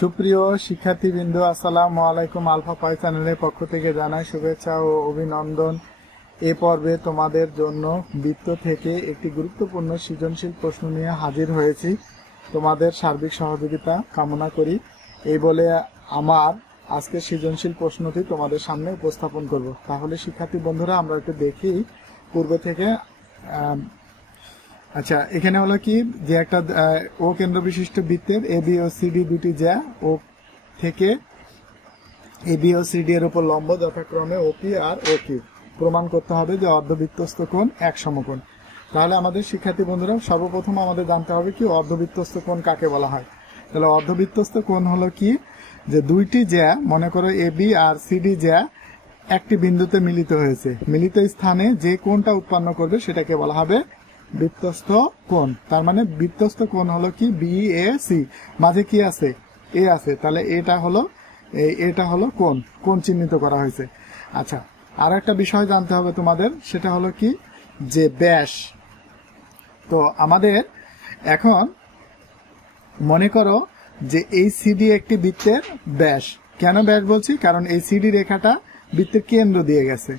সুপ্রিয় শিক্ষার্থীবৃন্দ, আসসালামু আলাইকুম। আলফা পাই চ্যানেলের পক্ষ থেকে জানাই শুভেচ্ছা ও অভিনন্দন। এ পর্বে তোমাদের জন্য বৃত্ত থেকে একটি গুরুত্বপূর্ণ সৃজনশীল প্রশ্ন নিয়ে হাজির হয়েছি। তোমাদের সার্বিক সহযোগিতা কামনা করি। এই বলে আমার আজকের সৃজনশীল প্রশ্নটি তোমাদের সামনে উপস্থাপন করব। তাহলে শিক্ষার্থী বন্ধুরা, আমরা একটু দেখি পূর্ব থেকে। আচ্ছা, এখানে হলো কি যে একটা ও কেন্দ্র বিশিষ্ট বৃত্তের এ বি ও সিডি দুটি জ্যা ও থেকে এ বি ও সিডি এর উপর লম্ব যথাক্রমে ওপি আর ও কিউ প্রমাণ করতে হবে যে অর্ধবৃত্তস্থ কোণ এক সমকোণ। তাহলে আমাদের শিক্ষার্থী বন্ধুরা, সর্বপ্রথম আমাদের জানতে হবে কি অর্ধবৃত্তস্থ কোণ কাকে বলা হয়। তাহলে অর্ধবৃত্তস্থ কোণ হলো কি যে দুইটি জ্যা, মনে করো এ বি আর সিডি জ্যা একটি বিন্দুতে মিলিত হয়েছে, মিলিত স্থানে যে কোণটা উৎপন্ন করবে সেটাকে বলা হবে বৃত্তস্থ কোণ। তার মানে বৃত্তস্থ কোণ হলো কি বি এ সি, মাঝে কি আছে এ আছে, তাহলে এটা হলো কোণ চিহ্নিত করা হয়েছে। আচ্ছা, আর একটা বিষয় জানতে হবে তোমাদের, সেটা হলো কি যে ব্যাস। তো আমাদের এখন মনে করো যে এই সিডি একটি বৃত্তের ব্যাস। কেন ব্যাস বলছি? কারণ এই সিডি রেখাটা বৃত্তের কেন্দ্র দিয়ে গেছে,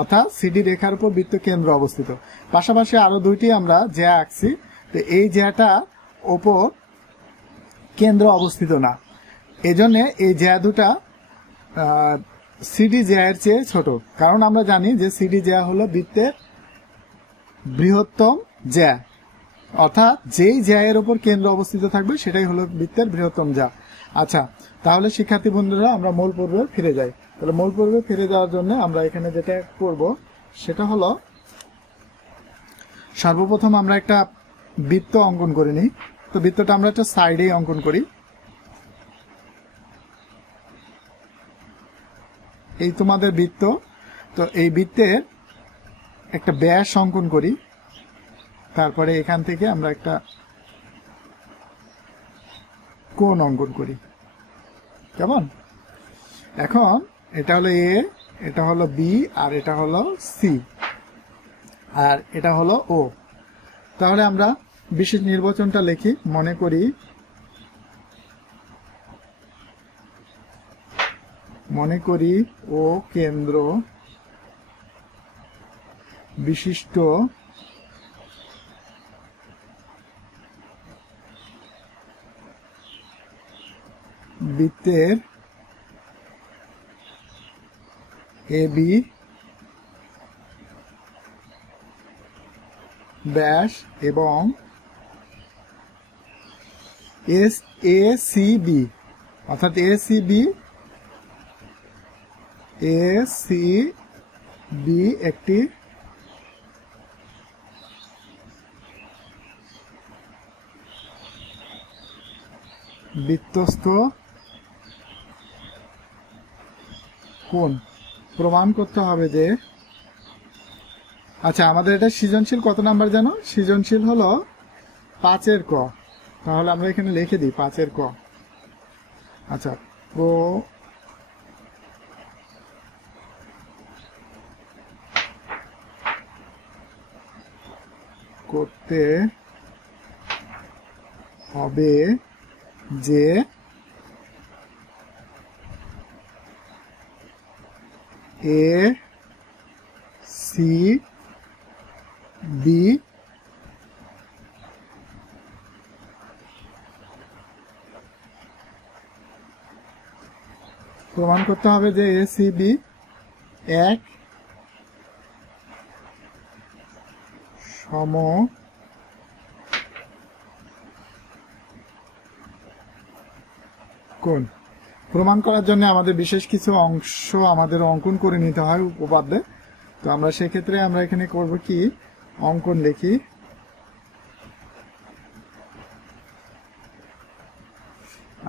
অর্থাৎ সিডি রেখার উপর বৃত্ত কেন্দ্র অবস্থিত। পাশাপাশি আরো দুইটি আমরা জ্যা আঁকছি, তো এই জ্যাটা ওপর কেন্দ্র অবস্থিত না, এজন্য এই জ্যা দুটা সিডি জ্যা এর চেয়ে ছোট। কারণ আমরা জানি যে সিডি জ্যা হলো বৃত্তের বৃহত্তম জ্যা, অর্থাৎ যেই জ্যা এর উপর কেন্দ্র অবস্থিত থাকবে সেটাই হলো বৃত্তের বৃহত্তম জ্যা। আচ্ছা, তাহলে শিক্ষার্থী বন্ধুরা, আমরা মূল পর্বে ফিরে যাই। তাহলে মূল পর্বে ফিরে যাওয়ার জন্য আমরা এখানে যেটা করব সেটা হলো সর্বপ্রথম আমরা একটা বৃত্ত অঙ্কন করে নিই। তো বৃত্তটা আমরা একটা সাইডেই অঙ্কন করি। এই তোমাদের বৃত্ত, তো এই বৃত্তের একটা ব্যাস অঙ্কন করি, তারপরে এখান থেকে আমরা একটা কোণ অঙ্কন করি। কেমন? এখন এটা হলো এ, এটা হলো বি, আর এটা হলো সি, আর এটা হলো ও। তাহলে আমরা বিশেষ নির্বাচনটা লিখি। মনে করি ও কেন্দ্র বিশিষ্ট বৃত্তের এ বি ব্যাস এবং এ সি বি, অর্থাৎ এ সি বি একটি বৃত্তস্থ কোণ প্রমাণ করতে হবে যে, আচ্ছা আমাদের এটা সৃজনশীল কত নাম্বার জানো? সৃজনশীল হলো 5-এর ক। তাহলে আমরা এখানে লিখে দিই 5-এর ক। আচ্ছা, ও করতে হবে যে এ সি বি প্রমাণ করতে হবে যে এ সি বি এক সমকোণ। প্রমাণ করার জন্য আমাদের বিশেষ কিছু অংশ আমাদের অঙ্কন করে নিতে হয় উপপাদ্যে। তো আমরা সেক্ষেত্রে আমরা এখানে করব কি, অঙ্কন লিখি।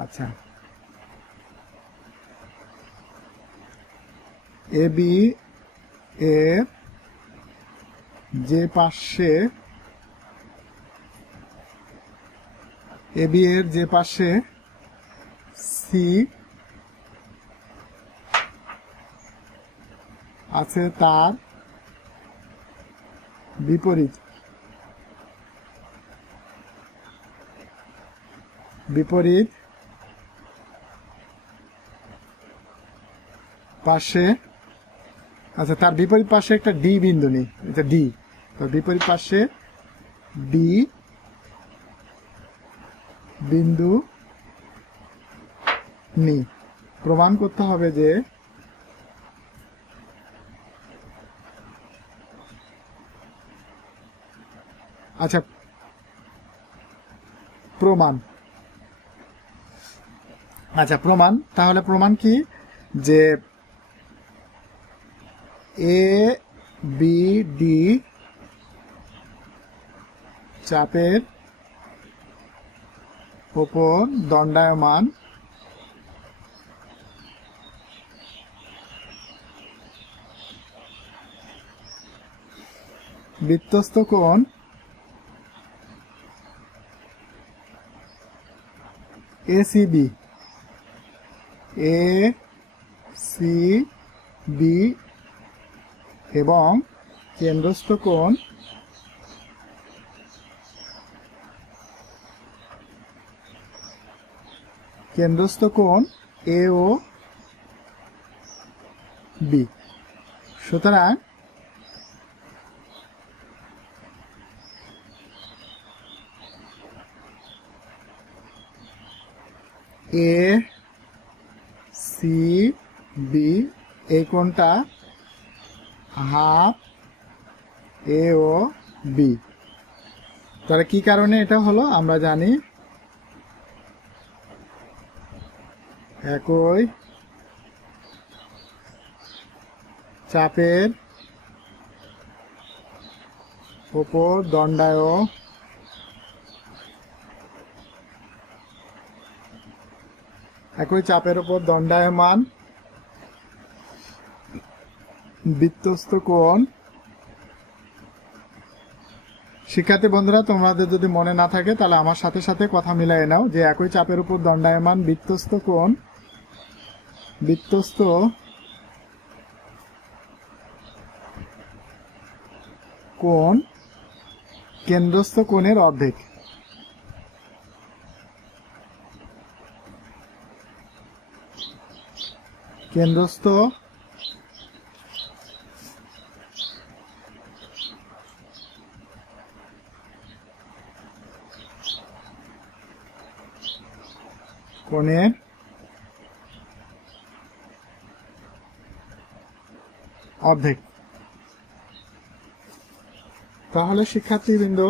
আচ্ছা, এ বি এর যে পাশে সি আছে তার বিপরীত বিপরীত পাশে, আচ্ছা তার বিপরীত পাশে একটা ডি বিন্দু নিই, এটা ডি, তার বিপরীত পাশে ডি বিন্দু নিই। প্রমাণ করতে হবে যে আচ্ছা প্রমাণ, আচ্ছা প্রমাণ, তাহলে প্রমাণ কি যে এ বি ডি চাপের উপর দণ্ডায়মান বৃত্তস্থ কোণ এসিবি, এসিবি এবং কেন্দ্রস্থ কোণ এও বি। সুতরাং এ সি বি এই কোণটা হাফ এ ও বি। তাহলে কি কারণে এটা হলো আমরা জানি, একই চাপের উপর দণ্ডায়মান বৃত্তস্থ কোণ। শিক্ষার্থী বন্ধুরা, তোমাদের যদি মনে না থাকে তাহলে আমার সাথে সাথে কথা মিলাই নাও যে একই চাপের উপর দণ্ডায়মান বৃত্তস্থ কোণ কেন্দ্রস্থ কোণের অর্ধেক। কেন্দ্রস্থ কোণের অর্ধেক। তাহলে শিক্ষার্থীবৃন্দ,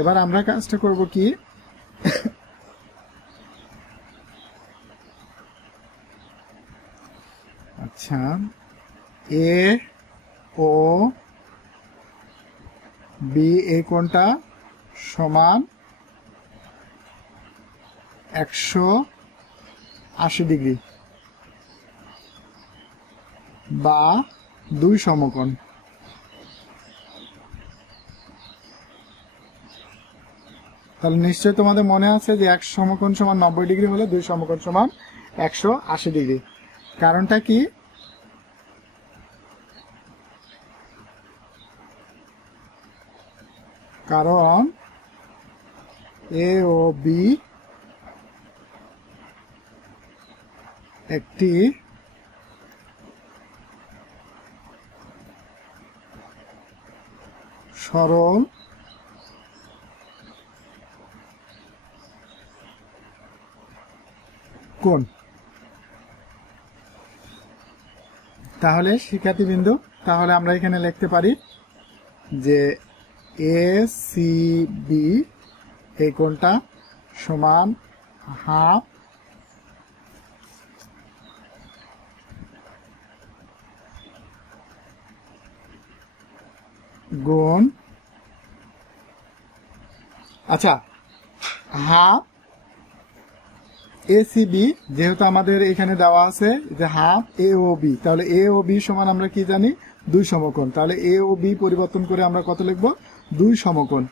এবার আমরা কাজটা করব কি, আচ্ছা এ ও বি এই কোণটা সমান 180 ডিগ্রি বা 2 সমকোণ। তাহলে নিশ্চয়ই তোমাদের মনে আছে যে 1 সমকোণ সমান 90 ডিগ্রি হলে 2 সমকোণ সমান 180 ডিগ্রি। কারণটা কি, কারণ এ ও বি একটি সরল কোণ। তাহলে শিক্ষার্থীবৃন্দ, তাহলে আমরা এখানে লিখতে পারি যে এ সি বি এই কোণটা সমান হাফ গুণ, আচ্ছা হাফ এসিবি, যেহেতু আমাদের এখানে দেওয়া আছে যে হাফ এ ও বি, তাহলে এ ও বি সমান আমরা কি জানি 2 সমকোণ। তাহলে এ ও বি পরিবর্তন করে আমরা কত লিখব, 2 সমকোণ।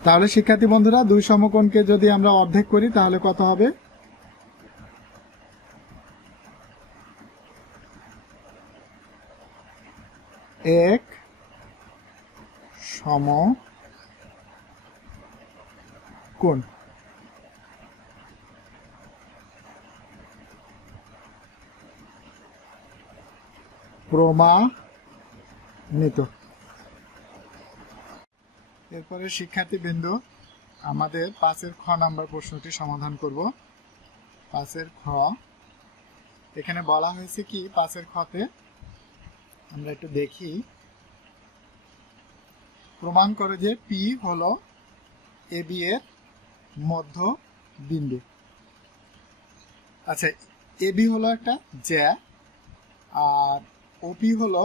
তাহলে শিক্ষার্থী বন্ধুরা, 2 সমকোণকে যদি আমরা অর্ধেক করি তাহলে কত হবে, এক সমকোণ। প্রমাণিত। এরপরে শিক্ষার্থীবৃন্দ আমাদের 5-এর খ নাম্বার প্রশ্নটি সমাধান করব। 5-এর খ এখানে বলা হয়েছে কি, 5-এর খতে আমরা একটু দেখি। প্রমাণ করে যে পি হলো এ বি এর মধ্য বিন্দু। আচ্ছা, এ বি হলো একটা জ্যা, আর ওপি হলো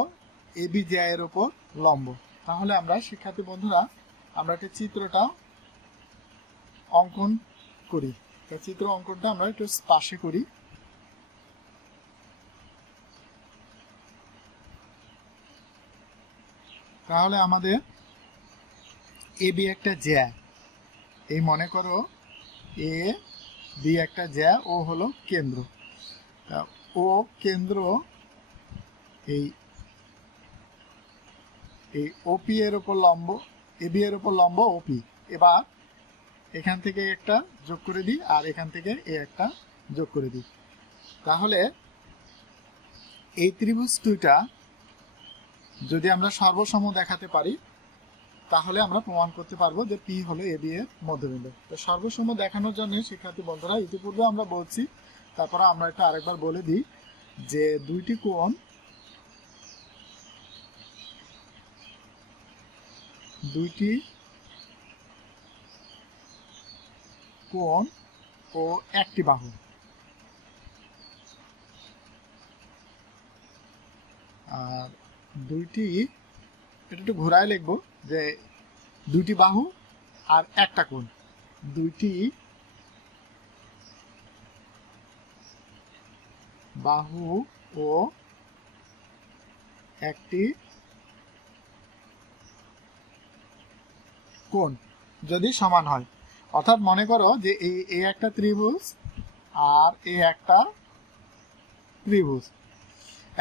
এ বি জ্যা এর উপর লম্ব। তাহলে আমরা শিক্ষার্থী বন্ধুরা আমরা একটা চিত্রটা অঙ্কন করি। চিত্র অঙ্কনটা আমরা একটু পাশে করি। তাহলে আমাদের এ বি একটা জ্যা, এই মনে করো এ বি একটা জ্যা, ও হলো কেন্দ্র, ও কেন্দ্র এই ওপি এর উপর লম্ব, এ বি এর উপর লম্ব ওপি। এবার এখান থেকে একটা যোগ করে দিই আর এখান থেকে এ একটা যোগ করে দিই। তাহলে এই ত্রিভুজ দুইটা যদি আমরা সর্বসম দেখাতে পারি তাহলে আমরা প্রমাণ করতে পারবো যে পি হলো এ বি এর মধ্যবিন্দু। তো সর্বসম দেখানোর জন্য শিক্ষার্থী বন্ধুরা ইতিপূর্বে আমরা বলছি, তারপরে আমরা এটা আরেকবার বলে দিই যে দুইটি কোণ ও একটি বাহু, আর দুইটি, এটা একটু ঘোরায় লিখবো যে দুইটি বাহু আর একটা কোণ, দুইটি বাহু ও একটি কোণ যদি সমান হয়। অর্থাৎ মনে করো যে এই একটা ত্রিভুজ আর এই একটা ত্রিভুজ।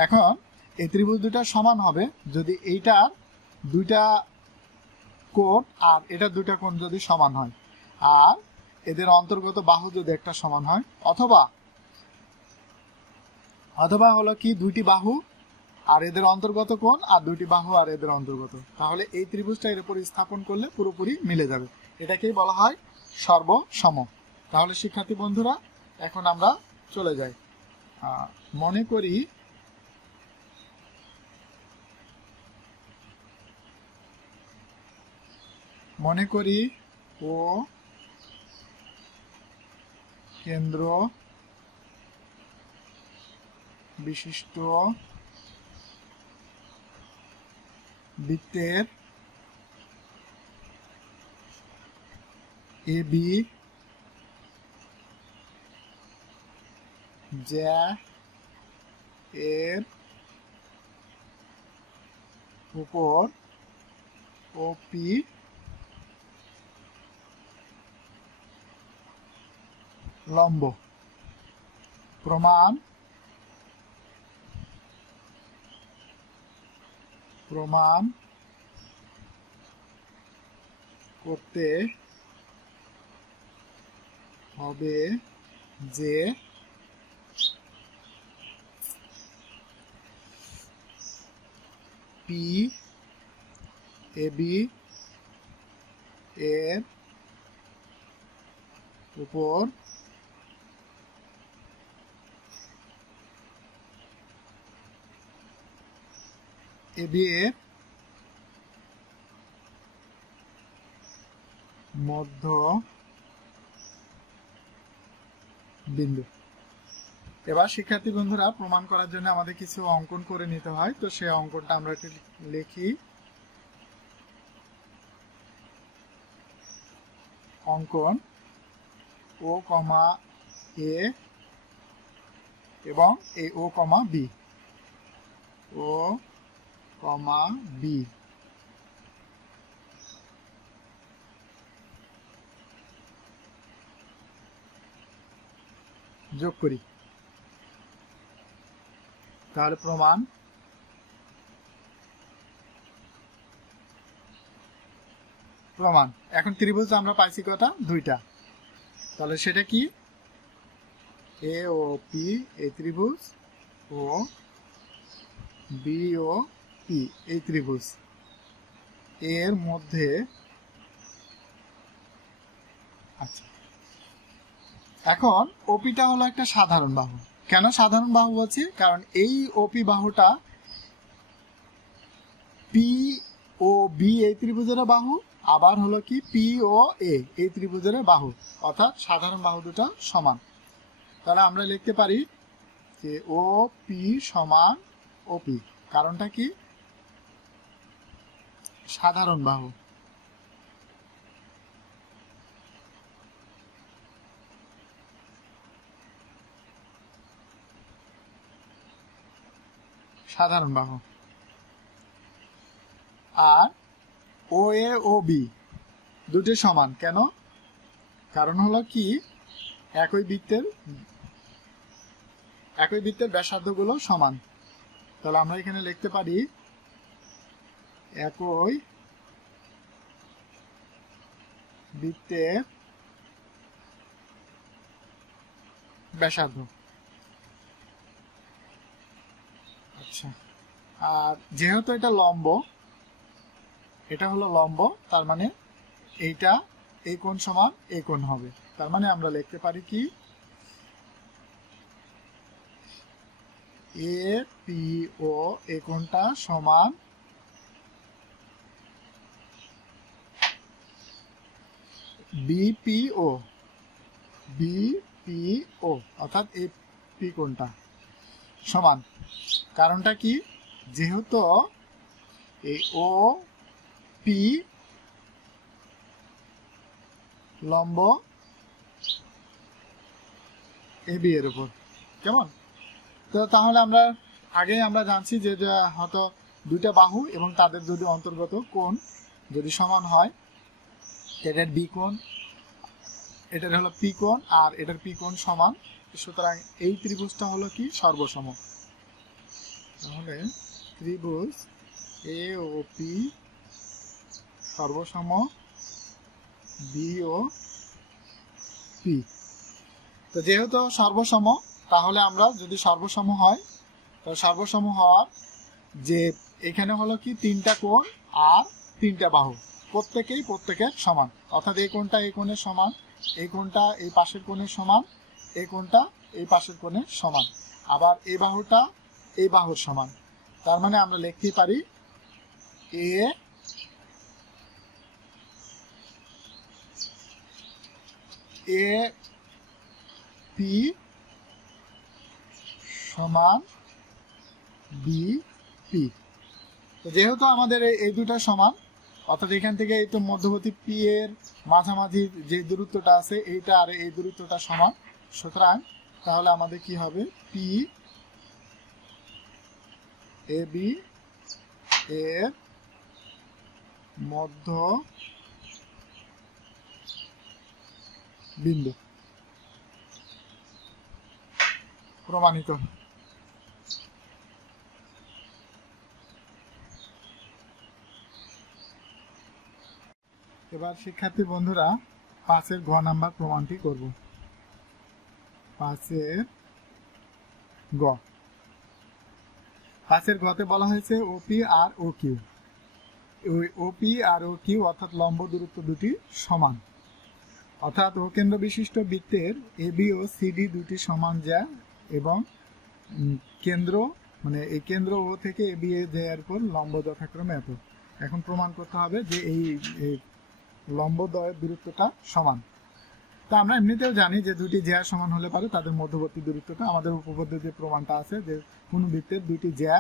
এখন এই ত্রিভুজ দুটা সমান হবে যদি এইটার দুইটা কোণ আর এটার দুইটা কোণ যদি সমান হয়, আর এদের অন্তর্গত বাহু যদি একটা সমান হয়, অথবা হলো কি দুইটি বাহু আর এদের অন্তর্গত কোণ আর দুইটি বাহু আর এদের অন্তর্গত, তাহলে এই ত্রিভুজটা এর উপর স্থাপন করলে পুরোপুরি মিলে যাবে। এটাকেই বলা হয় সর্বসম। তাহলে শিক্ষার্থী বন্ধুরা এখন আমরা চলে যাই। মনে করি ও কেন্দ্র বিশিষ্ট বৃত্তের এ বি জ্যা এর উপর ওপি লম্ব। প্রমাণ করতে হবে যে পি এ বি এর উপর এ বি এর মধ্য বিন্দু। এবার শিক্ষার্থী বন্ধুরা প্রমাণ করার জন্য আমাদের কিছু অঙ্কন করে নিতে হয়, তো সেই অঙ্কনটা আমরা একটু লিখি। অঙ্কন ও কমা এ এবং এই ও কমা বি, ও কমা বি যোগ করি। তাহলে প্রমাণ প্রমাণ। এখন ত্রিভুজ আমরা পাইছি কটা? দুইটা। তাহলে সেটা কি? এ ও পি এই ত্রিভুজ ও বি ও পি এই ত্রিভুজ এর মধ্যে, আচ্ছা এখন ওপিটা হলো একটা সাধারণ বাহু। কেন সাধারণ বাহু বলছি? কারণ এই ওপি বাহুটা পি ও বি এই ত্রিভুজের বাহু, আবার হলো কি পি ও এ এই ত্রিভুজের বাহু, অর্থাৎ সাধারণ বাহু দুটো সমান। তাহলে আমরা লিখতে পারি যে ও পি সমান ওপি। কারণটা কি? সাধারণ বাহু। সাধারণ বাহু। আর ও এ ও বি দুটি সমান। কেন? কারণ হলো কি একই বৃত্তের ব্যাসার্ধগুলো সমান। তাহলে আমরা এখানে লিখতে পারি একই বৃত্তের ব্যাসার্ধ। আচ্ছা, আর যেহেতু এটা লম্ব, এটা হলো লম্ব, তার মানে এইটা এই কোণ সমান এই কোণ হবে। তার মানে আমরা লিখতে পারি কি এ পি ও এই কোণটা সমান বিপিও। বিপিও অর্থাৎ এই পি কোণটা সমান। কারণটা কি? যেহেতু এই ও পি লম্ব এ বি এর উপর। কেমন? তো তাহলে আমরা আমরা জানছি যে হয়তো দুইটা বাহু এবং তাদের যদি অন্তর্গত কোণ যদি সমান হয়, এটার বি কোণ, এটার হলো পি কোণ, আর এটার পি কোণ সমান, সুতরাং এই ত্রিভুজটা হলো কি সর্বসম। তাহলে ত্রিভুজ এ ও পি সর্বসম বি ও পি। তো যেহেতু সর্বসম, তাহলে আমরা যদি সর্বসম হয়, তো সর্বসম হওয়ার যে এখানে হলো কি তিনটা কোণ আর তিনটা বাহু প্রত্যেকের সমান, অর্থাৎ এই কোণটা এই কোণের সমান, এই কোণটা এই পাশের কোণের সমান, এই কোণটা এই পাশের কোণের সমান, আবার এই বাহুটা এই বাহুর সমান। তার মানে আমরা লিখতে পারি এ পি সমান বি পি। যেহেতু আমাদের এই দুটো সমান, অর্থাৎ এখান থেকে এই তো মধ্যবর্তী পি এর মাঝামাঝি যে দূরত্বটা আছে এইটা আর এই দূরত্বটা সমান, সুতরাং তাহলে আমাদের কি হবে পি এ বি এর মধ্য বিন্দু। প্রমাণিত। এবার শিক্ষার্থী বন্ধুরা 5-এর গ নাম্বার প্রমাণটি করব। 5-এর গ। 5-এর গতে বলা হয়েছে ওপি আর ও কিউ। ওই ওপি আর ও কিউ অর্থাৎ লম্ব দূরত্ব দুটি সমান, অর্থাৎ ও কেন্দ্র বিশিষ্ট বৃত্তের এ বি ও সিডি দুটি সমান জ্যা এবং কেন্দ্র মানে এই কেন্দ্র ও থেকে এ বি এ জ্যার উপর লম্ব যথাক্রমে এত। এখন প্রমাণ করতে হবে যে এই লম্বদ্বয়ের দূরত্বটা সমান। তা আমরা এমনিতেও জানি যে দুটি জ্যা সমান হলে পারে তাদের মধ্যবর্তী দূরত্বটা, আমাদের উপপাদ্যে প্রমাণটা আছে যে কোন বৃত্তের দুটি জ্যা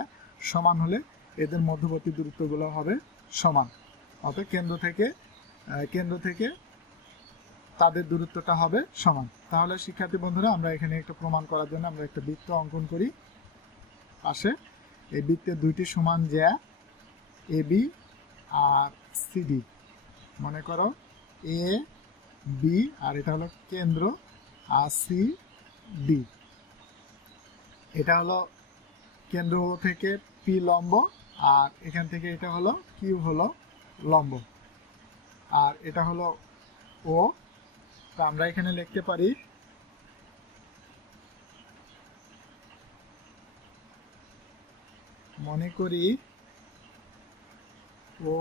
সমান হলে এদের মধ্যবর্তী দূরত্বগুলো হবে সমান, অর্থাৎ কেন্দ্র থেকে তাদের দূরত্বটা হবে সমান। তাহলে শিক্ষার্থী বন্ধুরা আমরা এখানে একটা প্রমাণ করার জন্য আমরা একটা বৃত্ত অঙ্কন করি। পাশে এই বৃত্তের দুইটি সমান জ্যা এ বি আর সিডি, মনে করো এ বি আর এটা হলো কেন্দ্র আর সি ডি, এটা হলো কেন্দ্র থেকে পি লম্ব আর এখান থেকে এটা হলো কিউ হলো লম্ব। আর এটা হলো ও। তো আমরা এখানে লিখতে পারি মনে করি ও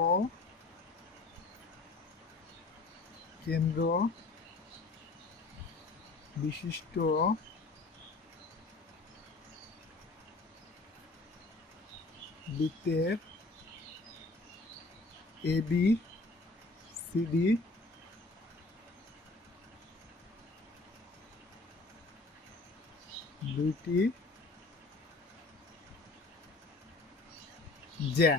কেন্দ্র বিশিষ্ট বৃত্তের এবি সিডি দুইটি জ্যা।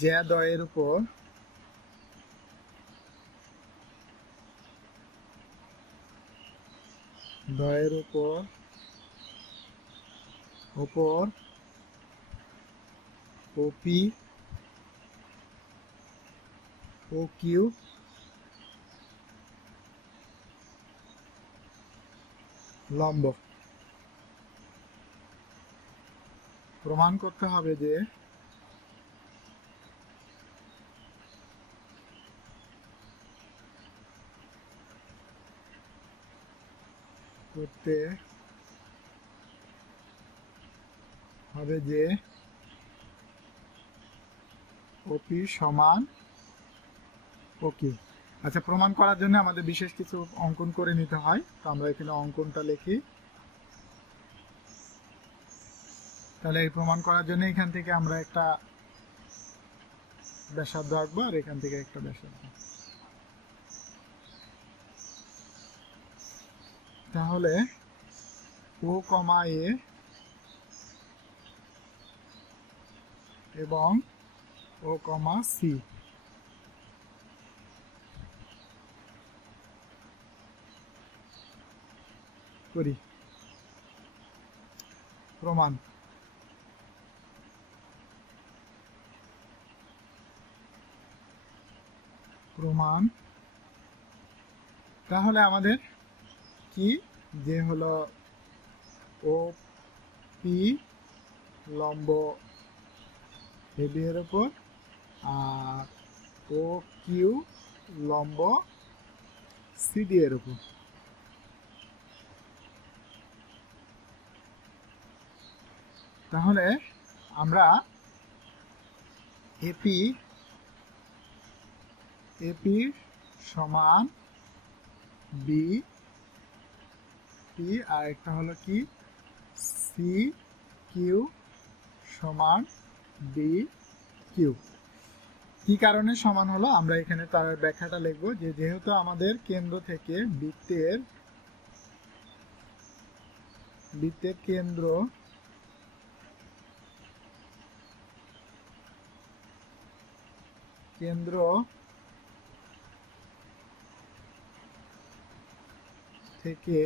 জ্যা দ্বয়ের উপর উপর ওপি ও কিউ লম্ব। প্রমাণ করতে হবে যে ওপি সমান ও কিউ। আচ্ছা, প্রমাণ করার জন্য আমাদের বিশেষ কিছু অঙ্কন করে নিতে হয়। তো আমরা এখানে অঙ্কনটা লিখি। তাহলে এই প্রমাণ করার জন্য এখান থেকে আমরা একটা ব্যাসার্ধ আঁকবো আর এখান থেকে একটা ব্যাসার্ধ। তাহলে ও কমা এ এবং ও কমা সি করি। প্রমাণ তাহলে আমাদের কি যে হলো ও পি লম্ব এবি এর উপর আর ও কিউ লম্ব সিডি এর উপর। তাহলে আমরা এপি সমান বি পি আর একটা হলো কি সি কিউ সমান ডি কিউ। কি কারণে সমান হলো আমরা এখানে তার ব্যাখ্যাটা লিখবো যে যেহেতু আমাদের কেন্দ্র থেকে বৃত্তের কেন্দ্র থেকে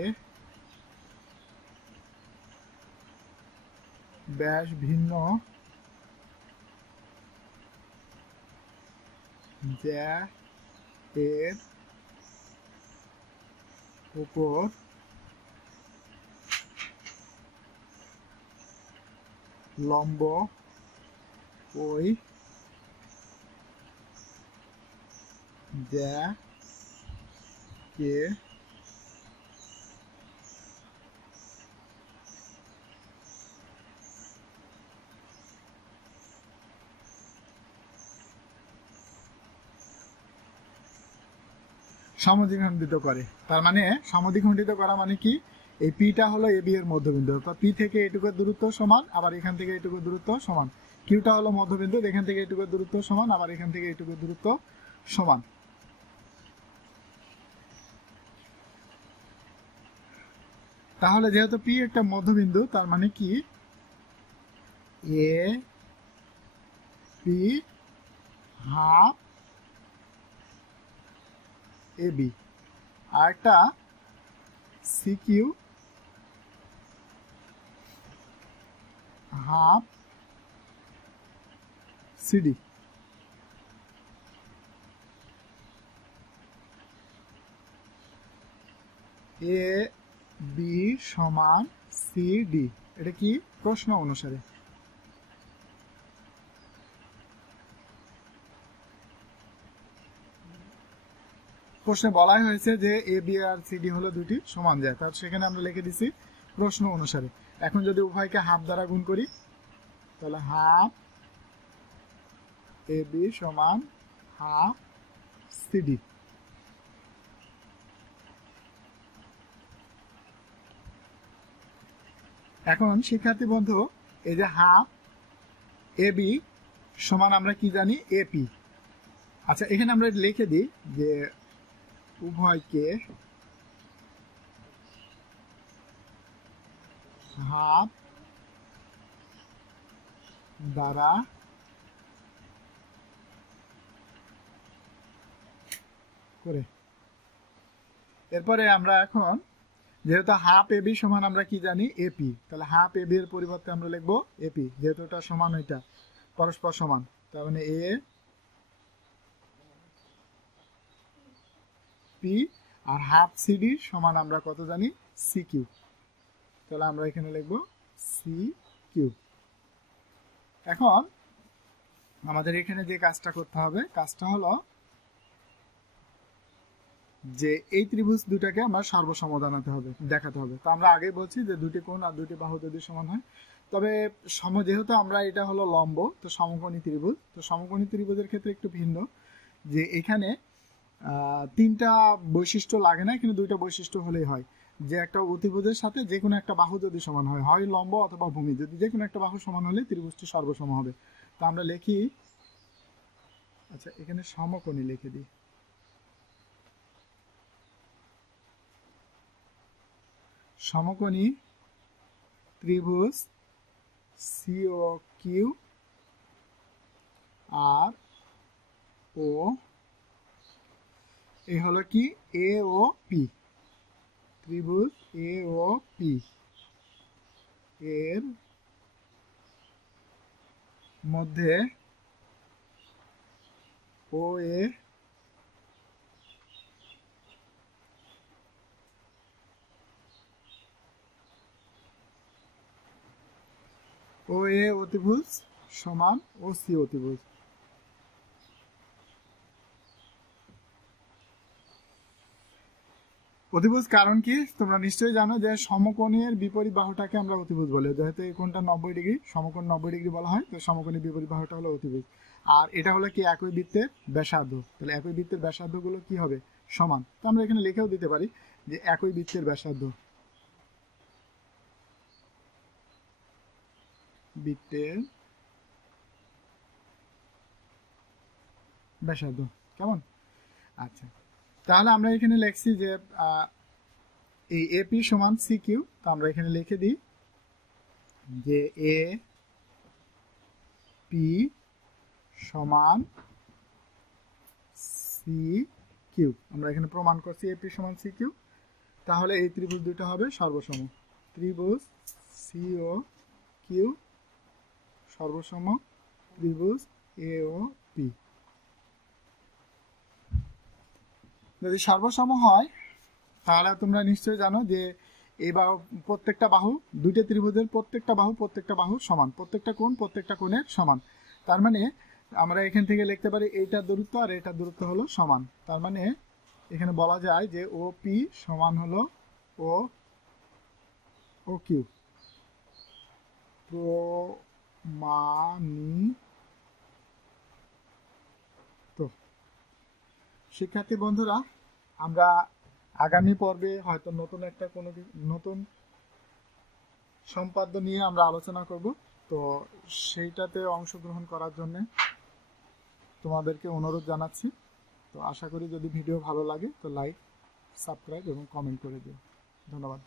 ব্যাস ভিন্ন জ্যা এর উপর লম্ব ওই জ্যা কে সমদ্বিখণ্ডিত করে। তার মানে সমদ্বিখণ্ডিত করা মানে কি, এই পিটা হলো এবি এর মধ্যবিন্দু, তো পি থেকে এটুকু দূরত্ব সমান, আবার এখান থেকে এটুকু দূরত্ব সমান। কিউটা হলো মধ্যবিন্দু, এখান থেকে এটুকু দূরত্ব সমান, আবার এখান থেকে এটুকু দূরত্ব সমান। তাহলে যেহেতু পি একটা মধ্যবিন্দু, তার মানে কি এ পি হাফ এবি আর একটা C Q half CD. A B সমান সি ডি, এটা কি প্রশ্ন অনুসারে। প্রশ্নে বলাই হয়েছে যে A B R C D হলো দুটি সমান যায়, তার সেখানে আমরা লিখে দিছি প্রশ্ন অনুসারে। এখন যদি উভয়কে হাফ দ্বারা গুণ করি তাহলে হাফ এ বি সমান হাফ সিডি। এখন শিক্ষার্থী বন্ধু, এই যে হাফ এ বি সমান আমরা কি জানি এপি। আচ্ছা, এখানে আমরা লিখে দিই যে উভয়কে হাফ দ্বারা করে। এরপরে আমরা এখন যেহেতু হাফ এ বি সমান আমরা কি জানি এপি, তাহলে হাফ এ বি এর পরিবর্তে আমরা লিখবো এপি, যেহেতু এটা সমান, ওইটা পরস্পর সমান, তার মানে এ পি আর হাফ সিডি সমান আমরা কত জানি সি কিউ, তাহলে আমরা এখানে লিখবো সি কিউ। এখন আমাদের এখানে যে কাজটা করতে হবে, কাজটা হলো যে এই ত্রিভুজ দুটাকে আমরা সর্বসম দেখাতে হবে। তো আমরা আগে বলছি যে দুটি কোণ আর দুটি বাহু যদি সমান হয়, তবে যেহেতু আমরা এটা হলো লম্ব, তো সমকোণী ত্রিভুজ, তো সমকোণী ত্রিভুজের ক্ষেত্রে একটু ভিন্ন, যে এখানে তিনটা বৈশিষ্ট্য লাগে না, কিন্তু দুইটা বৈশিষ্ট্য হলেই হয়। যে একটা অতিভুজের সাথে যে কোনো একটা বাহু যদি সমান হয়, হয় লম্ব অথবা ভূমি, যদি যে কোনো একটা বাহু সমান হলে ত্রিভুজটি সর্বসম হবে। তো আমরা লিখি, আচ্ছা এখানে সমকোণী লিখে দিই, সমকোণী ত্রিভুজ সিও কিউ আর ও, এই হলো কি এ ও পি, ত্রিভুজ এ ও পি এর মধ্যে ও এ অতিভুজ সমান ও সি অতিভুজ। অতিভুজ কারণ কি তোমরা নিশ্চয়ই জানো, যে সমকোণের বিপরীত বাহুটাকে আমরা অতিভুজ বলি। যেহেতু এই কোণটা 90 ডিগ্রি, সমকোণ 90 ডিগ্রি বলা হয়, তো সমকোণের বিপরীত বাহুটা হলো অতিভুজ। আর এটা হলো কি একই বৃত্তের ব্যাসার্ধ, তাহলে একই বৃত্তের ব্যাসার্ধ গুলো কি হবে সমান। তো আমরা এখানে লিখেও দিতে পারি যে একই বৃত্তের ব্যাসার্ধ, বৃত্তের ব্যাসার্ধ কেমন। আচ্ছা, তাহলে আমরা এখানে লিখছি যে এই এপি সমান সি কিউ, তো আমরা এখানে লিখে দিই যে এ পি সমান সি কিউ। আমরা এখানে প্রমাণ করছি এপি সমান সি কিউ, তাহলে এই ত্রিভুজ দুটো হবে সর্বসম। ত্রিভুজ সিও কিউ সর্বসম ত্রিভুজ এ ও পি। যদি সর্বসম হয় তাহলে তোমরা নিশ্চয়ই জানো যে এই বাহু প্রত্যেকটা বাহু, দুইটা ত্রিভুজের প্রত্যেকটা বাহু সমান, প্রত্যেকটা কোণের সমান। তার মানে আমরা এখান থেকে লিখতে পারি এইটার দূরত্ব আর এটার দূরত্ব হলো সমান। তার মানে এখানে বলা যায় যে ও পি সমান হলো ও কিউ। প্রমাণিত। শিক্ষার্থী বন্ধুরা, আমরা আগামী পর্বে হয়তো নতুন সম্পাদ্য নিয়ে আমরা আলোচনা করব। তো সেইটাতে অংশগ্রহণ করার জন্য তোমাদেরকে অনুরোধ জানাচ্ছি। তো আশা করি যদি ভিডিও ভালো লাগে তো লাইক, সাবস্ক্রাইব এবং কমেন্ট করে দিও। ধন্যবাদ।